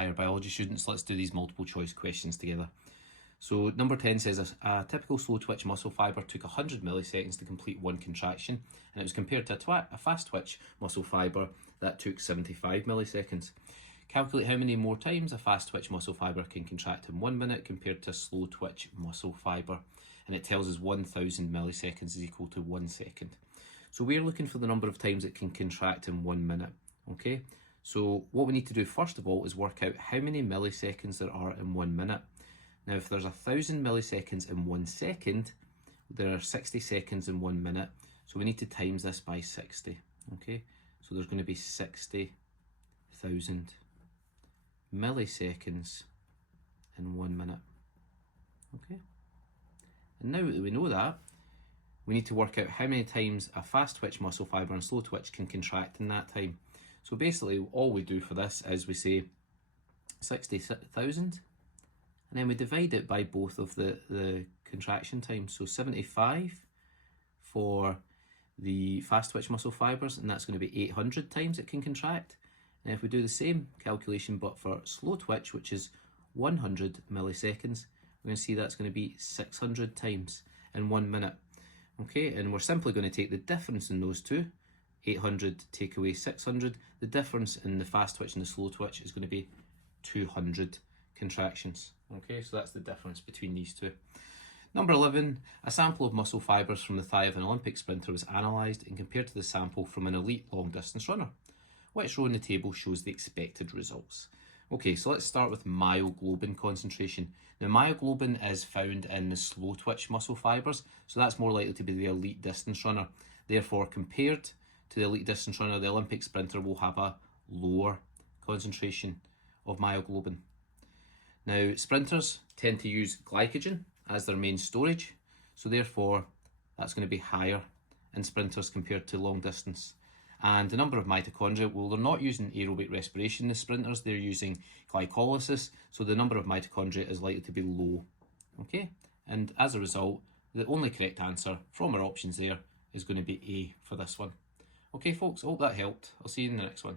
higher biology students. Let's do these multiple choice questions together. So number 10 says a typical slow twitch muscle fibre took 100 milliseconds to complete one contraction, and it was compared to a fast twitch muscle fibre that took 75 milliseconds. Calculate how many more times a fast twitch muscle fibre can contract in 1 minute compared to a slow twitch muscle fibre. And it tells us 1000 milliseconds is equal to 1 second. So we're looking for the number of times it can contract in 1 minute, okay? So what we need to do first of all is work out how many milliseconds there are in 1 minute. Now if there's 1000 milliseconds in 1 second, there are 60 seconds in 1 minute. So we need to times this by 60, okay? So there's going to be 60,000 milliseconds in 1 minute, okay? And now that we know that, we need to work out how many times a fast twitch muscle fibre and slow twitch can contract in that time. So basically all we do for this is we say 60,000 and then we divide it by both of the contraction times. So 75 for the fast twitch muscle fibres, and that's going to be 800 times it can contract. And if we do the same calculation but for slow twitch, which is 100 milliseconds, we're going to see that's going to be 600 times in 1 minute. Okay, and we're simply going to take the difference in those two, 800 take away 600, the difference in the fast twitch and the slow twitch is going to be 200 contractions. Okay, so that's the difference between these two. Number 11, a sample of muscle fibres from the thigh of an Olympic sprinter was analysed and compared to the sample from an elite long distance runner. Which row in the table shows the expected results? Okay, so let's start with myoglobin concentration. Now myoglobin is found in the slow twitch muscle fibres, so that's more likely to be the elite distance runner. Therefore, compared to the elite distance runner, the Olympic sprinter will have a lower concentration of myoglobin. Now sprinters tend to use glycogen as their main storage, so therefore that's going to be higher in sprinters compared to long distance. And the number of mitochondria, well, they're not using aerobic respiration, the sprinters, they're using glycolysis, so the number of mitochondria is likely to be low, okay? And as a result, the only correct answer from our options there is going to be A for this one. Okay folks, I hope that helped. I'll see you in the next one.